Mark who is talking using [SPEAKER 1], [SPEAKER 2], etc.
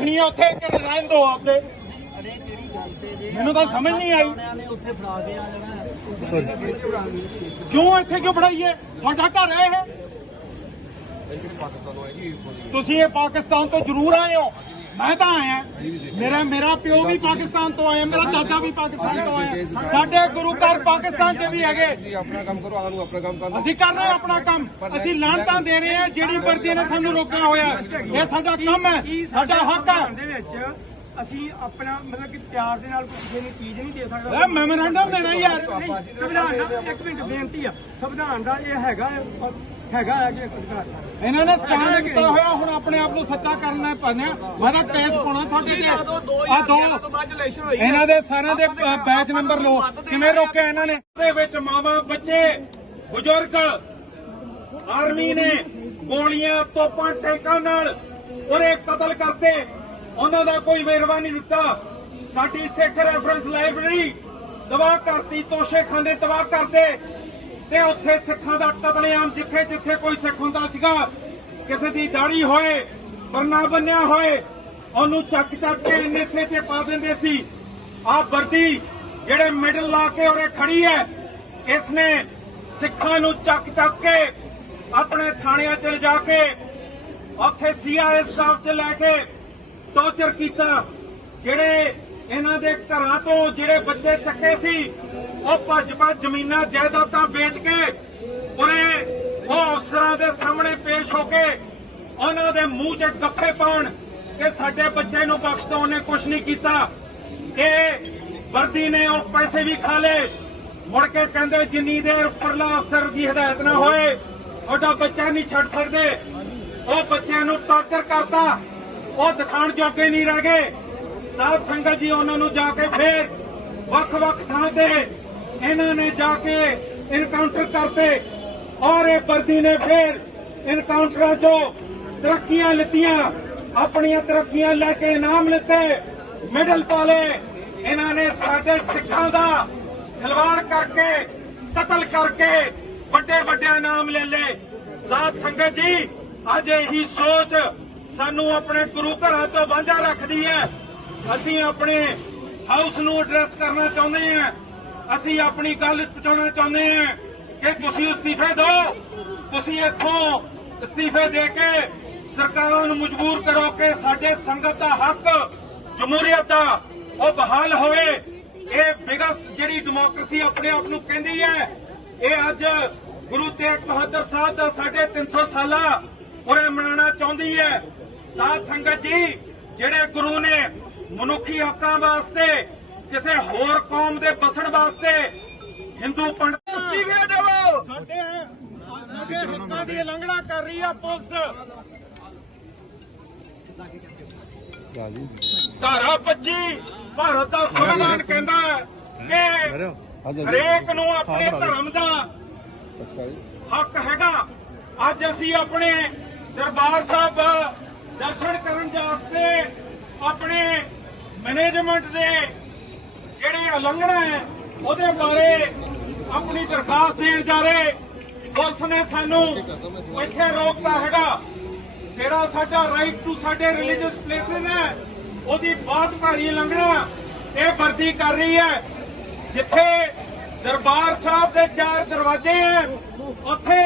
[SPEAKER 1] ਰੱਖਣੀ ਉੱਥੇ ਕਿ ਰਹਿਣ ਦਿਓ ਆਪਦੇ।
[SPEAKER 2] ਅਰੇ ਕਿਹੜੀ ਗੱਲ ਤੇ ਜੇ
[SPEAKER 1] ਮੈਨੂੰ ਤਾਂ ਸਮਝ ਨਹੀਂ ਆਈ।
[SPEAKER 2] ਸਾਹਮਣਿਆਂ ਨੇ ਉੱਥੇ ਫੜਾ ਕੇ ਆ ਜਾਣਾ।
[SPEAKER 1] ਕਿਉਂ ਇੱਥੇ ਕਿਉਂ ਫੜਾਈਏ? ਤੁਹਾਡਾ ਘਰ ਹੈ ਇਹ ਤੁਸੀਂ ਇਹ ਪਾਕਿਸਤਾਨ ਤੋਂ ਜ਼ਰੂਰ ਆਏ ਹੋ। ਮੈਂ ਤਾਂ ਆਇਆ। ਮੇਰਾ ਮੇਰਾ ਪਿਓ ਵੀ ਪਾਕਿਸਤਾਨ ਤੋਂ ਆਇਆ ਮੇਰਾ ਦਾਦਾ ਵੀ ਪਾਕਿਸਤਾਨ ਤੋਂ ਆਇਆ। ਸਾਡੇ ਗੁਰੂ ਘਰ ਪਾਕਿਸਤਾਨ 'ਚ ਵੀ ਹੈਗੇ।
[SPEAKER 3] ਤੁਸੀਂ ਆਪਣਾ ਕੰਮ ਕਰੋ ਆਨੂੰ ਆਪਣਾ ਕੰਮ ਕਰਨ
[SPEAKER 1] ਅਸੀਂ ਕਰ ਰਹੇ ਹਾਂ ਆਪਣਾ ਕੰਮ। ਅਸੀਂ ਲਾਂਤਾਂ ਦੇ ਰਹੇ ਹਾਂ ਜਿਹੜੀ ਵਰਦੀ ਨੇ ਸਾਨੂੰ ਰੋਕਿਆ ਹੋਇਆ। ਇਹ ਸਾਡਾ ਕੰਮ ਹੈ ਸਾਡਾ ਹੱਕ ਹੈ।
[SPEAKER 4] ਦੇ ਵਿੱਚ ਅਸੀਂ ਆਪਣਾ ਮਤਲਬ ਕਿ ਪਿਆਰ ਦੇ ਨਾਲ ਕੋਈ ਕਿਸੇ ਨੂੰ ਚੀਜ਼ ਨਹੀਂ ਦੇ ਸਕਦਾ।
[SPEAKER 1] ਇਹ ਮੈਮੋਰੈਂਡਮ ਦੇਣਾ ਯਾਰ।
[SPEAKER 4] ਸੰਵਿਧਾਨ ਦਾ ਇੱਕ ਮਿੰਟ ਬੇਨਤੀ ਆ। ਸੰਵਿਧਾਨ ਦਾ ਇਹ ਹੈਗਾ ਹੈਗਾ ਹੈ ਕਿ
[SPEAKER 1] ਇਹਨਾਂ ਨੇ ਸਟੈਂਡ ਕੀਤਾ ਹੋਇਆ ਹੁਣ ਆਪਣੇ ਆਪ ਨੂੰ ਸੱਚਾ ਕਰਨਾ ਪੈਣਾ ਮੈਂ ਤਾਂ ਕੇਸ ਪਾਉਣਾ ਤੁਹਾਡੇ ਤੇ। ਆ ਦੋ ਇਹਨਾਂ ਦੇ ਸਾਰਿਆਂ ਦੇ ਬੈਚ ਨੰਬਰ ਲੋ ਕਿਵੇਂ ਰੋਕਿਆ ਇਹਨਾਂ ਨੇ? ਦੇ ਵਿੱਚ ਮਾਵਾ ਬੱਚੇ ਬਜ਼ੁਰਗ ਆਰਮੀ ਨੇ ਗੋਲੀਆਂ ਤੋਪਾਂ ਟੈਂਕਾਂ ਨਾਲ ਉਹਨੇ ਕਤਲ ਕਰਤੇ। ਉਹਨਾਂ ਦਾ ਕੋਈ ਵੇਰਵਾ ਨਹੀਂ ਦਿੱਤਾ। ਸਾਡੀ ਸਿੱਖ ਰੈਫਰੈਂਸ ਲਾਇਬ੍ਰੇਰੀ ਤਬਾਹ ਕਰਤੀ ਤੋਸ਼ੇਖਾਨੇ ਤਬਾਹ ਕਰਤੇ ਤੇ ਉੱਥੇ ਸਿੱਖਾਂ ਦਾ ਕਤਲੇਆਮ ਜਿੱਥੇ ਜਿੱਥੇ ਕੋਈ ਸਿੱਖ ਹੁੰਦਾ ਸੀਗਾ, ਕਿਸੇ ਦੀ ਦਾੜੀ ਹੋਏ, ਪਰਨਾ ਬੰਨਿਆ ਹੋਏ, ਉਹਨੂੰ ਚੱਕ ਚੱਕ ਕੇ ਨਿਸੇ 'ਚ ਪਾ ਦਿੰਦੇ ਸੀ। ਆਹ ਵਰਦੀ ਜਿਹੜੇ ਮਿਡਲ ਲਾ ਕੇ ਉਰੇ ਖੜੀ ਹੈ ਇਸ ਨੇ ਸਿੱਖਾਂ ਨੂੰ ਚੱਕ ਚੱਕ ਕੇ ਆਪਣੇ ਥਾਣਿਆਂ 'ਚ ਲਿਜਾ ਕੇ, ਉੱਥੇ ਸੀਆਈਏ ਸਟਾਫ 'ਚ ਲੈ ਕੇ ਟੌਰਚਰ ਕੀਤਾ। ਜਿਹੜੇ ਇਹਨਾਂ ਦੇ ਘਰਾਂ ਤੋਂ ਜਿਹੜੇ ਬੱਚੇ ਚੱਕੇ ਸੀ ਉਹ ਭੱਜ ਭੱਜ ਜ਼ਮੀਨਾਂ ਜਾਇਦਾਦਾਂ ਵੇਚ ਕੇ ਉਰੇ ਉਹ ਅਫਸਰਾਂ ਦੇ ਸਾਹਮਣੇ ਪੇਸ਼ ਹੋ ਕੇ ਉਹਨਾਂ ਦੇ ਮੂੰਹ 'ਚ ਗੱਫੇ ਪਾਉਣ ਕਿ ਸਾਡੇ ਬੱਚੇ ਨੂੰ ਬਖਸ਼ ਦੋ ਉਹਨੇ ਕੁਝ ਨਹੀਂ ਕੀਤਾ। ਕਿ ਵਰਦੀ ਨੇ ਉਹ ਪੈਸੇ ਵੀ ਖਾ ਲਏ। ਮੁੜ ਕੇ ਕਹਿੰਦੇ ਜਿੰਨੀ ਦੇਰ ਉੱਪਰਲਾ ਅਫਸਰ ਦੀ ਹਦਾਇਤ ਨਾ ਹੋਏ, ਤੁਹਾਡਾ ਬੱਚਾ ਨਹੀਂ ਛੱਡ ਸਕਦੇ। ਉਹ ਬੱਚਿਆਂ ਨੂੰ ਟਾਰਚਰ ਕਰਤਾ। ਉਹ ਦਿਖਾਣ ਜੋਗੇ ਨਹੀਂ ਰਹਿ ਗਏ। ਸਾਧ ਸੰਗਤ ਜੀ, ਉਹਨਾਂ ਨੂੰ ਜਾ ਕੇ ਫੇਰ ਵੱਖ-ਵੱਖ ਥਾਂ ਤੇ ਇਹਨਾਂ ਨੇ ਜਾ ਕੇ ਇਨਕਾਊਂਟਰ ਕਰਤੇ ਔਰ ਇਹ ਵਰਦੀ ਨੇ ਫਿਰ ਇਨਕਾਊਂਟਰਾਂ 'ਚੋਂ ਤਰੱਕੀਆਂ ਲਿੱਤੀਆਂ, ਆਪਣੀਆਂ ਤਰੱਕੀਆਂ ਲੈ ਕੇ ਇਨਾਮ ਲਿੱਤੇ। ਮੈਡਲ ਪਾਲੇ ਇਹਨਾਂ ਨੇ ਸਾਡੇ ਸਿੱਖਾਂ ਦਾ ਖਿਲਵਾੜ ਕਰਕੇ, ਕਤਲ ਕਰਕੇ ਵੱਡੇ ਵੱਡੇ ਇਨਾਮ ਲੈ ਲਏ। ਸਾਧ ਸੰਗਤ ਜੀ, ਅੱਜ ਇਹੀ ਸੋਚ ਸਾਨੂੰ ਆਪਣੇ ਗੁਰੂ ਘਰਾਂ ਤੋਂ ਵਾਂਝਾ ਰੱਖਦੀ ਹੈ। ਅਸੀਂ ਆਪਣੇ ਹਾਊਸ ਨੂੰ ਐਡਰੈਸ ਕਰਨਾ ਚਾਹੁੰਦੇ ਹਾਂ। ਅਸੀਂ ਆਪਣੀ ਗੱਲ ਪਹੁੰਚਾਉਣਾ ਚਾਹੁੰਦੇ ਹਾਂ ਕਿ ਤੁਸੀਂ ਅਸਤੀਫੇ ਦਿਓ। ਤੁਸੀਂ ਇੱਥੋਂ ਅਸਤੀਫੇ ਦੇ ਕੇ ਸਰਕਾਰਾਂ ਨੂੰ ਮਜਬੂਰ ਕਰੋ ਕਿ ਸਾਡੇ ਸੰਗਤ ਦਾ ਹੱਕ, ਜਮਹੂਰੀਅਤ ਦਾ ਉਹ ਬਹਾਲ ਹੋਵੇ। ਇਹ ਬਿਗਸ ਜਿਹੜੀ ਡੈਮੋਕ੍ਰੇਸੀ ਆਪਣੇ ਆਪ ਨੂੰ ਕਹਿੰਦੀ ਹੈ, ਇਹ ਅੱਜ ਗੁਰੂ ਤੇਗ ਬਹਾਦਰ ਸਾਹਿਬ ਦਾ ਸਾਡੇ 300 ਸਾਲਾ ਉਰੇ ਮਨਾਉਣਾ ਚਾਹੁੰਦੀ ਹੈ। ਸਾਧ ਸੰਗਤ ਜੀ, ਜਿਹੜੇ ਗੁਰੂ ਨੇ ਮਨੁੱਖੀ ਹੱਕਾਂ ਵਾਸਤੇ ਕਿਸੇ ਹੋਰ ਕੌਮ ਦੇ ਬਸਣ ਵਾਸਤੇ ਹਿੰਦੂ ਪੰਡਤ ਅਸਤੀਫੇ ਦੇਵੋ ਸਾਡੇ ਸਾਡੇ ਹੱਕਾਂ ਦੀ ਉਲੰਘਣਾ ਕਰ ਰਹੀ ਆ ਪੁਲਿਸ। ਧਾਰਾ 25 ਭਾਰਤ ਦਾ ਸੰਵਿਧਾਨ ਕਹਿੰਦਾ ਹੈ ਕਿ ਹਰੇਕ ਨੂੰ ਆਪਣੇ ਧਰਮ ਦਾ ਹੱਕ ਹੈਗਾ। ਅੱਜ ਅਸੀਂ ਆਪਣੇ ਦਰਬਾਰ ਸਾਹਿਬ ਦਰਸ਼ਨ ਕਰਨ ਵਾਸਤੇ ਆਪਣੇ ਮੈਨੇਜਮੈਂਟ ਦੇ ਜਿਹੜੇ ਉਲੰਘਣਾ ਹੈ, ਉਹਦੇ ਬਾਰੇ ਆਪਣੀ ਦਰਖਾਸਤ ਦੇਣ ਜਾ ਰਹੇ। ਪੁਲਿਸ ਨੇ ਸਾਨੂੰ ਇੱਥੇ ਰੋਕਤਾ ਹੈਗਾ। ਜਿਹੜਾ ਸਾਡਾ ਰਾਈਟ ਟੂ ਸਾਡੇ ਰਿਲੀਜੀਅਸ ਪਲੇਸਿਸ ਹੈ, ਉਹਦੀ ਬਹੁਤ ਭਾਰੀ ਉਲੰਘਣਾ ਇਹ ਵਰਦੀ ਕਰ ਰਹੀ ਹੈ। ਜਿੱਥੇ ਦਰਬਾਰ ਸਾਹਿਬ ਦੇ ਚਾਰ ਦਰਵਾਜ਼ੇ ਹੈ, ਉੱਥੇ